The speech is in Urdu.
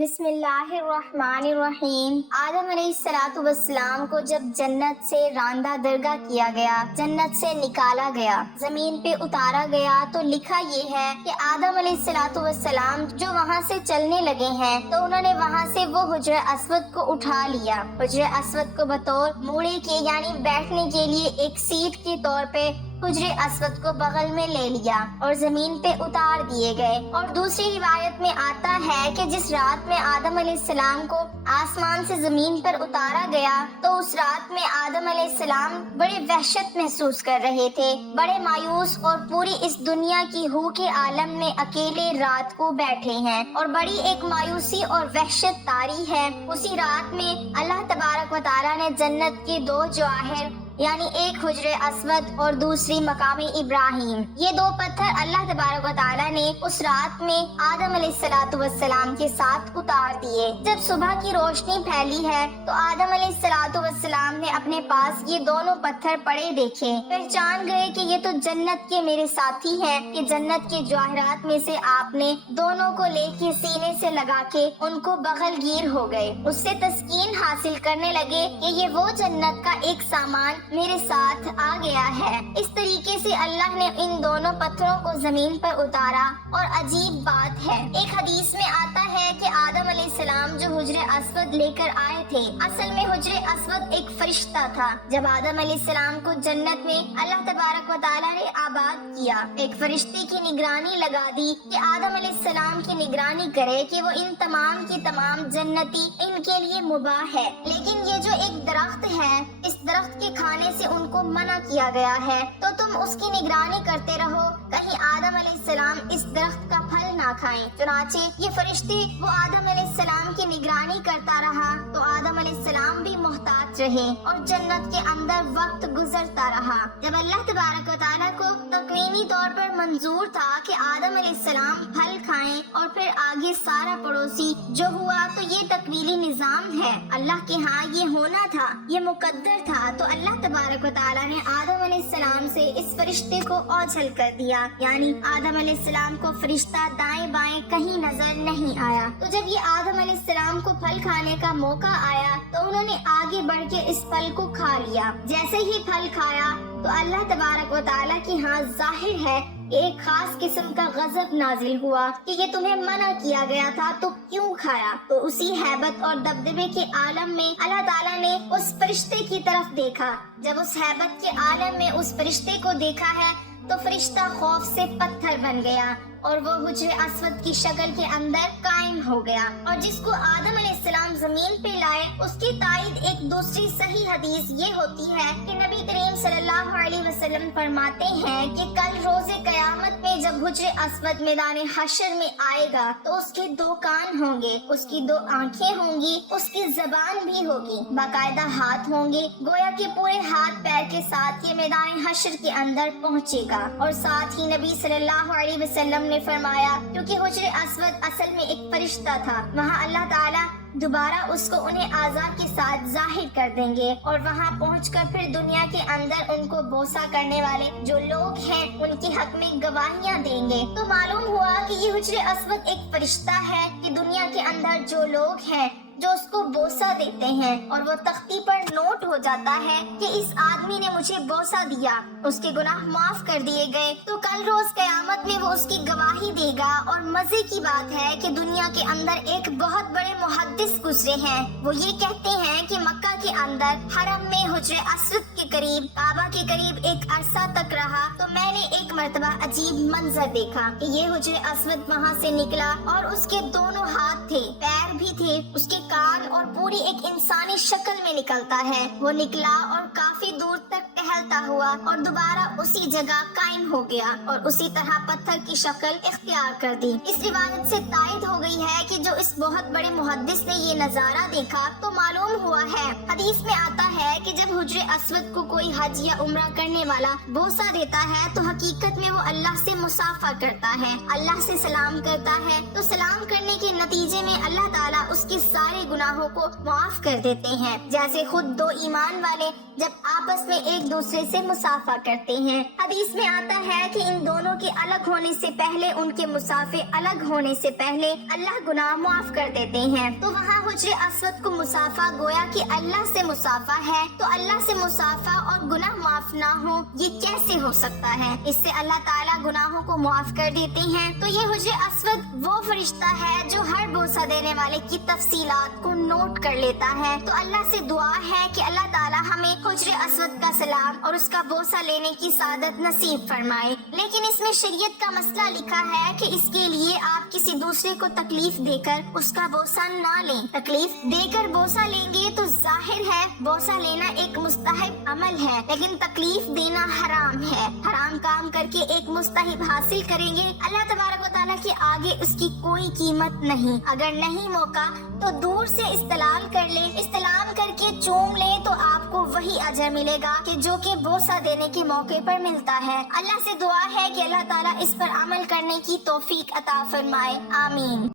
بسم اللہ الرحمن الرحیم۔ آدم علیہ السلام کو جب جنت سے راندہ درگاہ کیا گیا، جنت سے نکالا گیا، زمین پہ اتارا گیا، تو لکھا یہ ہے کہ آدم علیہ السلام جو وہاں سے چلنے لگے ہیں تو انہوں نے وہاں سے وہ حجر اسود کو اٹھا لیا، حجر اسود کو بطور موڑے کے یعنی بیٹھنے کے لیے ایک سیٹ کے طور پہ حجر اسود کو بغل میں لے لیا اور زمین پہ اتار دیے گئے۔ اور دوسری روایت میں آتا ہے کہ جس رات میں آدم علیہ السلام کو آسمان سے زمین پر اتارا گیا تو اس رات میں آدم علیہ السلام بڑے وحشت محسوس کر رہے تھے، بڑے مایوس، اور پوری اس دنیا کی ہو کے عالم میں اکیلے رات کو بیٹھے ہیں اور بڑی ایک مایوسی اور وحشت طاری ہے۔ اسی رات میں اللہ تبارک و تعالیٰ نے جنت کے دو جواہر یعنی ایک حجر اسود اور دوسری مقام ابراہیم، یہ دو پتھر اللہ تبارک و تعالیٰ نے اس رات میں آدم علیہ السلام کے ساتھ اتار دیے۔ جب صبح کی روشنی پھیلی ہے تو آدم علیہ السلام نے اپنے پاس یہ دونوں پتھر پڑے دیکھے، پہچان گئے کہ یہ تو جنت کے میرے ساتھی ہیں، کہ جنت کے جواہرات میں سے آپ نے دونوں کو لے کے سینے سے لگا کے ان کو بغل گیر ہو گئے۔ اس سے تسکین حاصل کرنے لگے کہ یہ وہ جنت کا ایک سامان میرے ساتھ آ گیا ہے۔ اس طریقے سے اللہ نے ان دونوں پتھروں کو زمین پر اتارا۔ اور عجیب بات ہے، ایک حدیث میں آتا ہے کہ آدم علیہ السلام جو حجر اسود لے کر آئے تھے، اصل میں حجر اسود ایک فرشتہ تھا۔ جب آدم علیہ السلام کو جنت میں اللہ تبارک و تعالیٰ نے آباد کیا، ایک فرشتے کی نگرانی لگا دی کہ آدم علیہ السلام کی نگرانی کرے کہ وہ ان تمام کی تمام جنتی ان کے لیے مباح ہے، لیکن یہ جو ایک درخت ہے، اس درخت کے کھانے سے ان کو منع کیا گیا ہے، تو تم اس کی نگرانی کرتے رہو، کہیں آدم علیہ السلام اس درخت کا پھل نہ کھائیں۔ چنانچہ یہ فرشتے وہ آدم علیہ السلام کی نگرانی کرتا رہا تو آدم علیہ السلام بھی محتاط رہے اور جنت کے اندر وقت گزرتا رہا۔ جب اللہ تبارک و تعالیٰ کو تکوینی طور پر منظور تھا کہ آدم علیہ السلام پھل کھائیں اور پھر آگے سارا پڑوسی جو ہوا، تو یہ تکوینی نظام ہے، اللہ کے ہاں یہ ہونا تھا، یہ مقدر تھا۔ تو اللہ تبارک و تعالیٰ نے آدم علیہ السلام سے اس فرشتے کو اوجھل کر دیا، یعنی آدم علیہ السلام کو فرشتہ دائیں بائیں کہیں نظر نہیں آیا۔ تو جب یہ آدم علیہ السلام کو پھل کھانے کا موقع آیا تو انہوں نے آگے بڑھ کے اس پھل کو کھا لیا۔ جیسے ہی پھل کھایا تو اللہ تبارک و تعالیٰ کی ہاں ظاہر ہے ایک خاص قسم کا غضب نازل ہوا کہ یہ تمہیں منع کیا گیا تھا تو کیوں کھایا؟ تو اسی ہیبت اور دبدبے کے عالم میں اللہ تعالیٰ نے اس فرشتے کی طرف دیکھا۔ جب اس ہیبت کے عالم میں اس فرشتے کو دیکھا ہے تو فرشتہ خوف سے پتھر بن گیا اور وہ حجر اسود کی شکل کے اندر قائم ہو گیا۔ اور جس کو آدم علیہ السلام زمین پہ لائے، اس کی تائید ایک دوسری صحیح حدیث یہ ہوتی ہے کہ نبی کریم صلی اللہ علیہ وسلم فرماتے ہیں کہ کل روز قیامت میں جب حجر اسود میدان حشر میں آئے گا تو اس کے دو کان ہوں گے، اس کی دو آنکھیں ہوں گی، اس کی زبان بھی ہوگی، باقاعدہ ہاتھ ہوں گے، گویا کہ پورے ہاتھ پیر کے ساتھ یہ میدان حشر کے اندر پہنچے گا۔ اور ساتھ ہی نبی صلی اللہ علیہ وسلم نے فرمایا، کیونکہ حجر اسود اصل میں ایک فرشتہ تھا، وہاں اللہ تعالیٰ دوبارہ اس کو انہیں اعضاء کے ساتھ ظاہر کر دیں گے اور وہاں پہنچ کر پھر دنیا کے اندر ان کو بوسہ کرنے والے جو لوگ ہیں ان کے حق میں گواہیاں دیں گے۔ تو معلوم ہوا کہ یہ حجر اسود ایک فرشتہ ہے کہ دنیا کے اندر جو لوگ ہیں جو اس کو بوسہ دیتے ہیں اور وہ تختی پر نوٹ ہو جاتا ہے کہ اس آدمی نے مجھے بوسہ دیا، اس کے گناہ معاف کر دیے گئے، تو کل روز قیامت میں وہ اس کی گواہی دے گا۔ اور مزے کی بات ہے کہ دنیا کے اندر ایک بہت بڑے محدث گزرے ہیں، وہ یہ کہتے ہیں کہ مکہ کے اندر حرم میں حجر اسود کے قریب، کعبہ کے قریب ایک عرصہ تک رہا تو میں نے ایک مرتبہ عجیب منظر دیکھا کہ یہ حجر اسود وہاں سے نکلا اور اس کے دونوں ہاتھ تھے، پیر بھی تھے، اس کے کان اور پوری ایک انسانی شکل میں نکلتا ہے۔ وہ نکلا اور کافی دور تک ٹہلتا ہوا اور دوبارہ اسی جگہ قائم ہو گیا اور اسی طرح پتھر کی شکل اختیار کر دی۔ اس روایت سے تائید ہو گئی ہے کہ جو اس بہت بڑے محدث نے یہ نظارہ دیکھا تو معلوم ہوا ہے، حدیث میں آتا ہے کہ جب حجر اسود کو کوئی حج یا عمرہ کرنے والا بوسہ دیتا ہے تو حقیقت میں وہ اللہ سے مصافحہ کرتا ہے، اللہ سے سلام کرتا ہے، تو سلام کرنے کے نتیجے میں اللہ تعالیٰ تعالیٰ اس کے سارے گناہوں کو معاف کر دیتے ہیں، جیسے خود دو ایمان والے جب آپس میں ایک دوسرے سے مصافحہ کرتے ہیں۔ حدیث میں آتا ہے کہ ان دونوں کے الگ ہونے سے پہلے، ان کے مسافے الگ ہونے سے پہلے اللہ گناہ معاف کر دیتے ہیں۔ تو وہاں حجر اسود کو مصافحہ گویا کہ اللہ سے مصافحہ ہے، تو اللہ سے مصافحہ اور گناہ معاف نہ ہو، یہ کیسے ہو سکتا ہے؟ اس سے اللہ تعالیٰ گناہوں کو معاف کر دیتے ہیں۔ تو یہ حجر اسود وہ فرشتہ ہے جو ہر بوسہ دینے والے کی تفصیلات کو نوٹ کر لیتا ہے۔ تو اللہ سے دعا ہے کہ اللہ تعالیٰ ہمیں حجر اسود کا سلام اور اس کا بوسہ لینے کی سعادت نصیب فرمائے۔ لیکن اس میں شریعت کا مسئلہ لکھا ہے کہ اس کے لیے آپ کسی دوسرے کو تکلیف دے کر اس کا بوسہ نہ لیں۔ تکلیف دے کر بوسہ لیں گے تو ظاہر ہے بوسہ لینا ایک مستحب عمل ہے، لیکن تکلیف دینا حرام ہے۔ حرام کام کر کے ایک مستحب حاصل کریں گے، اللہ تبارک و تعالیٰ کے آگے اس کی کوئی قیمت نہیں۔ اگر نہیں موقع تو دور سے استلام کر لیں، استلام کر کے چوم لیں تو آپ کو وہی اجر ملے گا کہ جو کہ بوسہ دینے کے موقع پر ملتا ہے۔ اللہ سے دعا ہے کہ اللہ تعالیٰ اس پر عمل کرنے کی توفیق عطا فرمائے، آمین۔